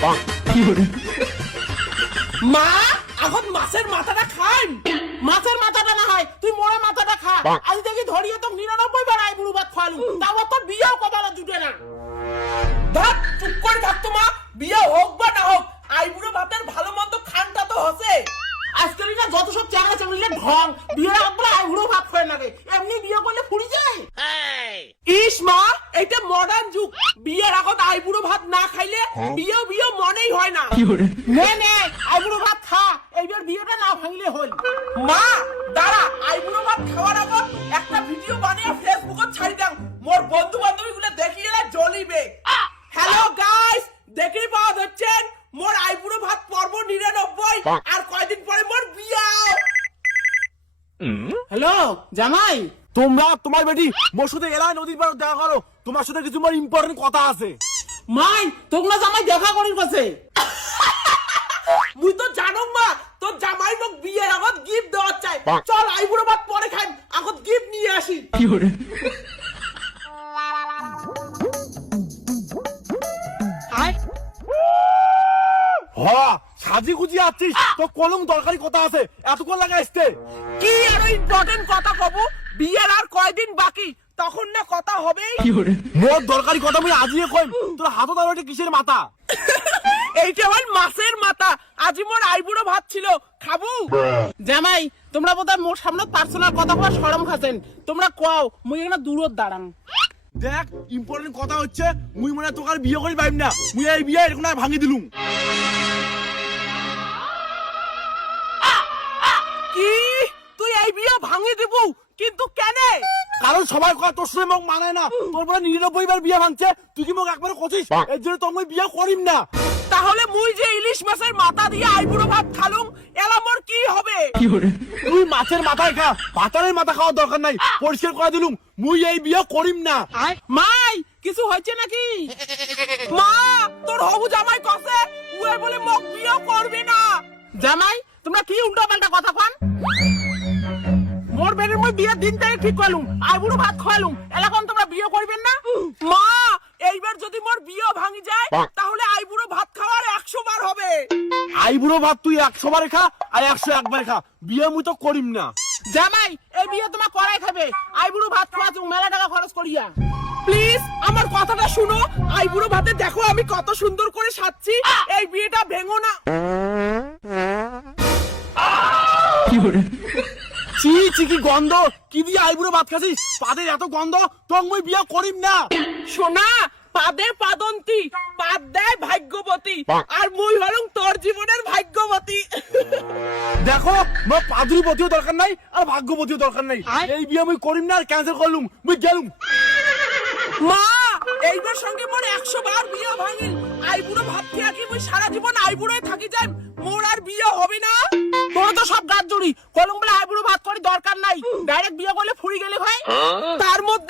মা এখন মাছের মাথাটা খান। মাছের মাথাটা না হয় তুই মোড়ে মাথাটা খা। আজ দেখি ধরিয়ে তো 99 বার আইবুড়ো ভাত খাওয়ালু, তাও তোর বিয়েও কপালে জুটে না। ধর চুপ করে থাকতো মা, বিয়ে হোক বা না হোক আইবুড়ো ভাতের ভালো মন্দ খানটা তো হসে। আজকাল না যত সব চ্যাংড়া চ্যাংড়িলে ঢং, বিয়ের আগে আইবুড়ো ভাত খায় লাগে, এমনি বিয়ে করলে ফুরি যায়। ইস মা এটা মডার্ন যুগ, বিয়ের আগে আইবুড়ো ভাত না খাইলে বিয়ে মনেই হয় না। নে নে আইবুড়ো ভাত খা, এইবার বিয়েটা না ভাঙলে হল। মা দাঁড়া, আইবুড়ো ভাত খাওয়ার আগে একটা ভিডিও বানিয়ে ফেসবুকে ছাড়ি দাও, মোর বন্ধু বান্ধবী গুলো দেখিয়ে না জ্বলিবে। হ্যালো গাইস, দেখি পাওয়া যাচ্ছেন মোর আইবুড়ো ভাত পর্ব 99, আর কয়দিন পরে মোর বিয়ে। হ্যালো জামাই, তোমরা তোমার বেটি মোর সাথে এলা নদীর পাড়ে দেখা করো, তোমার সাথে কিছু মোর ইম্পর্টেন্ট কথা আছে। মাই তোমরা জামাই দেখা করির কাছে। মুই তো জানো মা তোর জামাই মোক বিয়ের আগত গিফট দেওয়া চাই। চল আইবুড়ো ভাত পরে খাই, আগত গিফট নিয়ে আসি। সাজি গুজি আছিস তো কলম দরকারি কথা আছে, এতক্ষণ লাগা আসতে। কি আরো ইম্পর্টেন্ট কথা কব, বিয়ের আর কয়দিন বাকি, তখন না কথা হবেই। মোর দরকারি কথা আমি আজিয়ে কইম, তোর হাতত আর ওটা কিসের মাথা? এইটা হল মাছের মাথা, আজি মোর আইবুড়ো ভাত ছিল, খাবো? জামাই তোমরা বোধহয় মোর সামনে পার্সোনাল কথা বলা শরম খাচ্ছেন, তোমরা কও মুই এখানে দূরত দাঁড়ান। দেখ ইম্পর্টেন্ট কথা হচ্ছে, মুই মনে তোকে আর বিয়ে করি পাইম না, মুই এই বিয়ে এরকম আর ভাঙি দিলুম। কি তুই এই বিয়ে ভাঙি দিব, কিন্তু কেনে? কারণ সবাই কয় তোর সঙ্গে মোক মানায় না, তোর পরে 99 বার বিয়ে ভাঙছে, তুই কি মোক একবার কছিস এর জন্য তোর মুই বিয়ে করিম না। তাহলে মুই যে ইলিশ মাছের মাথা দিয়ে আইবুড়ো ভাত খালুম, এলা মোর কি হবে? তুই মাছের মাথায় খা, পাতারের মাথা খাওয়ার দরকার নাই, পরিষ্কার করে দিলুম, মুই এই বিয়ে করিম না। মাই কিছু হয়েছে নাকি? মা তোর হবু জামাই কসে উয়ে বলে মোক বিয়ে করবে না। জামাই তোমরা কি উল্টা পাল্টা কথা কন? মোর বেরের মই বিয়ের দিন থেকে ঠিক করলুম, আইবুড়ো ভাত খাওয়ালুম, এলাকন তোমরা বিয়ে করবেন না? মা এইবার যদি মোর বিয়ে ভাঙি যায়, তাহলে আইবুড়ো ভাত খাওয়ার 100 বার হবে। আইবুড়ো ভাত তুই 100 বারে খা আর 101 বার খা, বিয়ে মুই তো করিম না। জামাই এই বিয়ে তোমার করাই খাবে, আইবুড়ো ভাত খাওয়া তুমি মেলা টাকা খরচ করিয়া। প্লিজ আমার কথাটা শুনো, আইবুড়ো ভাতে দেখো আমি কত সুন্দর করে সাজছি, এই বিয়েটা ভেঙো না। চি চি কি গন্ধ, কি দিয়ে আইবুড়ো ভাত খাচ্ছিস, পাদের এত গন্ধ, তোর মুই বিয়ে করিম না। সোনা পাদে পাদন্তি, পাদ দেয় ভাগ্যবতী, আর মুই হলুম তোর জীবনের ভাগ্যবতী। দেখো মোর পাদুরপতিও দরকার নাই আর ভাগ্যবতীও দরকার নাই, এই বিয়ে মুই করিম না আর ক্যান্সেল করলুম, মুই গেলুম। মা এইবার সঙ্গে মোর 100 বার বিয়ে ভাঙিল, আইবুড়ো ভাত খেয়ে কি মুই সারা জীবন আইবুড়োই থাকি যাই, মোর আর বিয়ে হবে না। তোরা তো সব গাছ জুড়ি কলম বলে আইবুড়ো ভাত করি দরকার নাই, ডাইরেক্ট বিয়ে করলে ফুরি গেলে ভাই। তার মধ্যে